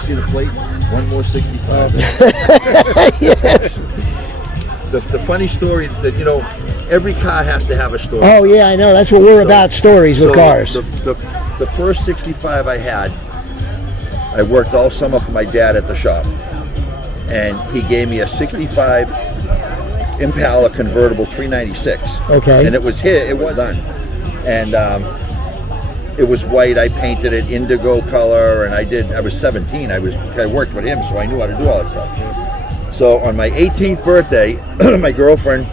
see the plate? One more 65. Yes. The funny story that, you know, every car has to have a story. Oh yeah, I know. That's what we're about, stories with cars. The first 65 I had, I worked all summer for my dad at the shop, and he gave me a 65 Impala convertible 396. Okay. And it was done, and it was white. I painted it indigo color, and I was 17. I worked with him, so I knew how to do all that stuff. So on my 18th birthday, my girlfriend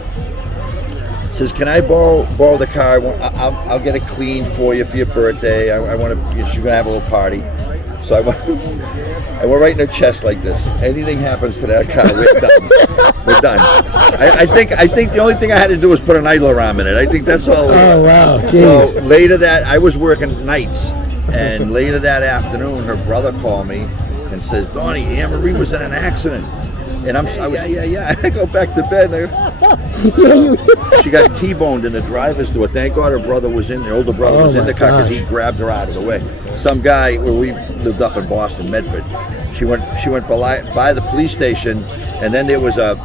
says, "Can I borrow the car? I'll get it cleaned for you for your birthday. I want to. She's gonna have a little party." So I went right in her chest like this. Anything happens to that car, we're done. We're done. I think the only thing I had to do was put an idler arm in it. I think that's all. Oh wow. So later I was working nights, and later that afternoon, her brother called me and says, "Donnie, Anne-Marie was in an accident." And I was, yeah. I go back to bed. She got T-boned in the driver's door. Thank God her brother was in there. Older brother was in the car because he grabbed her out of the way. Some guy, where we lived up in Boston, Medford. She went by the police station, and then there was a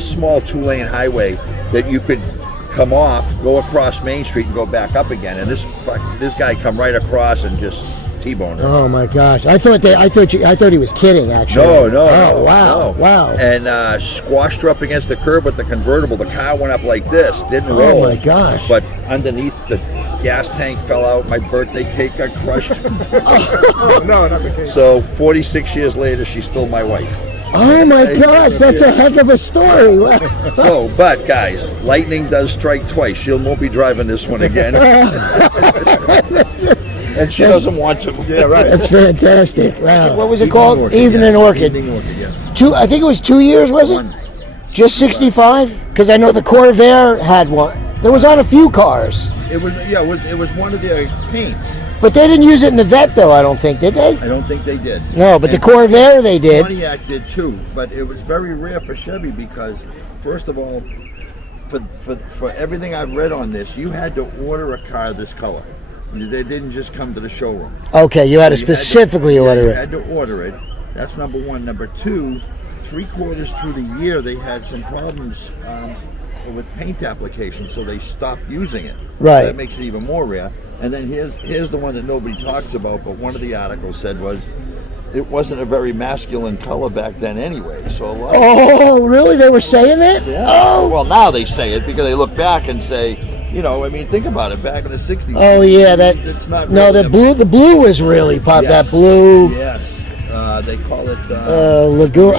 small 2-lane highway that you could come off, go across Main Street, and go back up again. And this guy come right across and just T-boned her. Oh my gosh! I thought he was kidding. Actually. No. Oh wow! No. Wow! And squashed her up against the curb with the convertible. The car went up like this, didn't roll. Oh my gosh! But underneath, the gas tank fell out. My birthday cake got crushed. Oh, no, not the cake. So 46 years later, she's still my wife. Oh my gosh! That's a heck of a story. Wow. So, but guys, lightning does strike twice. She won't be driving this one again. And she doesn't want to. Yeah, right. That's fantastic. Wow. What was it Evening called? Orchid, Evening Orchid. Evening Orchid, yeah. I think it was 2 years, was it? One. Just 65? Because I know the Corvair had one. There was on a few cars. It was one of their paints. But they didn't use it in the Vet, though, I don't think, did they? I don't think they did. No, but And the Corvair they did. Pontiac did too, but it was very rare for Chevy because, first of all, for everything I've read on this, you had to order a car this color. They didn't just come to the showroom. Okay, you had to specifically order You it. had to order it. That's number one. Number two, 3/4 through the year, they had some problems with paint application, so they stopped using it. Right. That makes it even more rare. And then here's the one that nobody talks about, but one of the articles said was it wasn't a very masculine color back then anyway. So a lot. Oh, really? They were saying that? Yeah. Oh. Well, now they say it because they look back and say, you know, I mean, think about it. Back in the '60s. Oh yeah, it's not. No, really the blue was really pop. Yes. That blue. Yes. They call it Lagoon,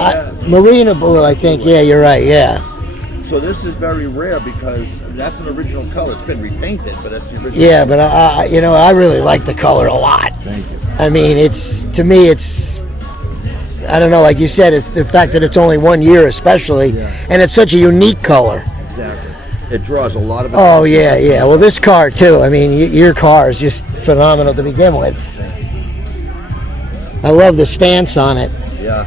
Marina blue, I think. Yeah, you're right. Yeah. So this is very rare because that's an original color. It's been repainted, but that's the original. Yeah, but I really like the color a lot. Thank you. I mean, to me, I don't know, like you said, it's the fact that it's only 1 year, especially, and it's such a unique color. Exactly. It draws a lot of. Oh yeah. Well, this car too. I mean, your car is just phenomenal to begin with. I love the stance on it. Yeah.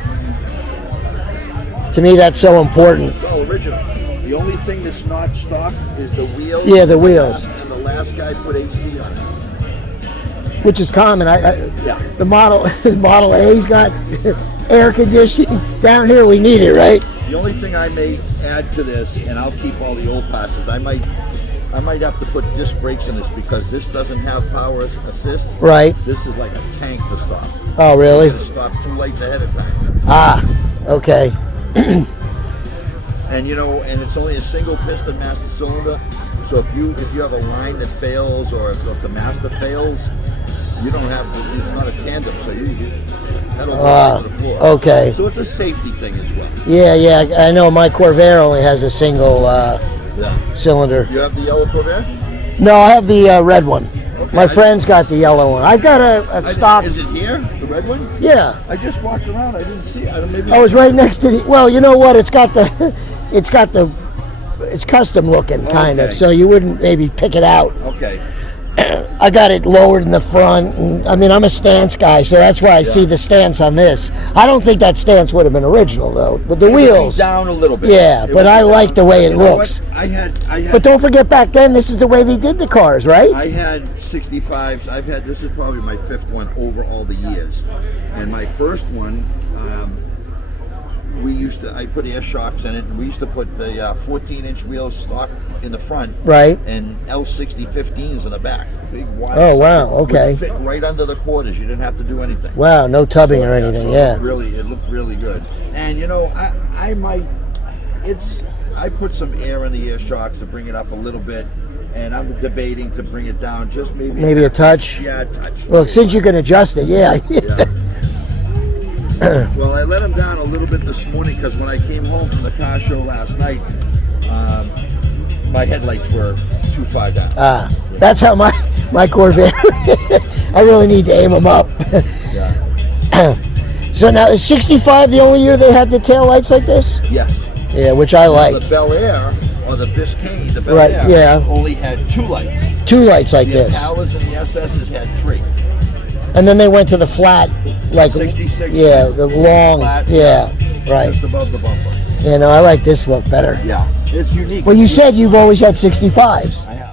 To me, that's so important. It's all original. The only thing that's not stock is the wheels. Yeah, the wheels. And the last guy put AC on it. Which is common. The Model A's got air conditioning. Down here, we need it, right? The only thing I may add to this, and I'll keep all the old parts, is I might have to put disc brakes in this because this doesn't have power assist. Right. This is like a tank to stop. Oh, really? You stop 2 lights ahead of time. Ah, okay. And and it's only a single piston master cylinder. So if you have a line that fails, or if the master fails, you don't have. It's not a tandem, so that'll go to the floor. Okay. So it's a safety thing as well. Yeah. I know my Corvair only has a single cylinder. You have the yellow Corvair? No, I have the red one. Okay. My friend's got the yellow one. I've got a stock. Is it here? The red one? Yeah. I just walked around. I didn't see it. I was right next to the. Well, you know what? It's custom looking kind of, so you wouldn't maybe pick it out. Okay. I got it lowered in the front, and I mean, I'm a stance guy, so that's why I see the stance on this. I don't think that stance would have been original though, but the wheels down a little bit. Yeah, but I like the way it looks. I had. But don't forget, back then, this is the way they did the cars, right? I had 65s. This is probably my 5th one over all the years. And my first one, I put air shocks in it, and we used to put the 14-inch wheels stock in the front, Right. and L60 15s in the back. Big wide. Oh, wow, would okay. fit right under the quarters. You didn't have to do anything. Wow, no tubbing or anything. So Yeah. it looked really good. And you know, I put some air in the air shocks to bring it up a little bit, and I'm debating to bring it down just maybe A touch. Yeah, a touch. Look, since you can adjust it, yeah. Yeah. Well, I let them down a little bit this morning because when I came home from the car show last night, my headlights were too far down. That's how my Corvair. I really need to aim them up. Yeah. So now is 65 the only year they had the tail lights like this? Yes. Yeah, which I like. The Bel Air or the Biscayne, the Bel Right, Air yeah. only had 2 lights. 2 lights like The this. Impalas and the SSs had 3. And then they went to the flat, like 66. yeah, the long, Flat, yeah, right. Just above the bumper. You know, I like this look better. Yeah, it's unique. Well, you said you've always had 65s. I have.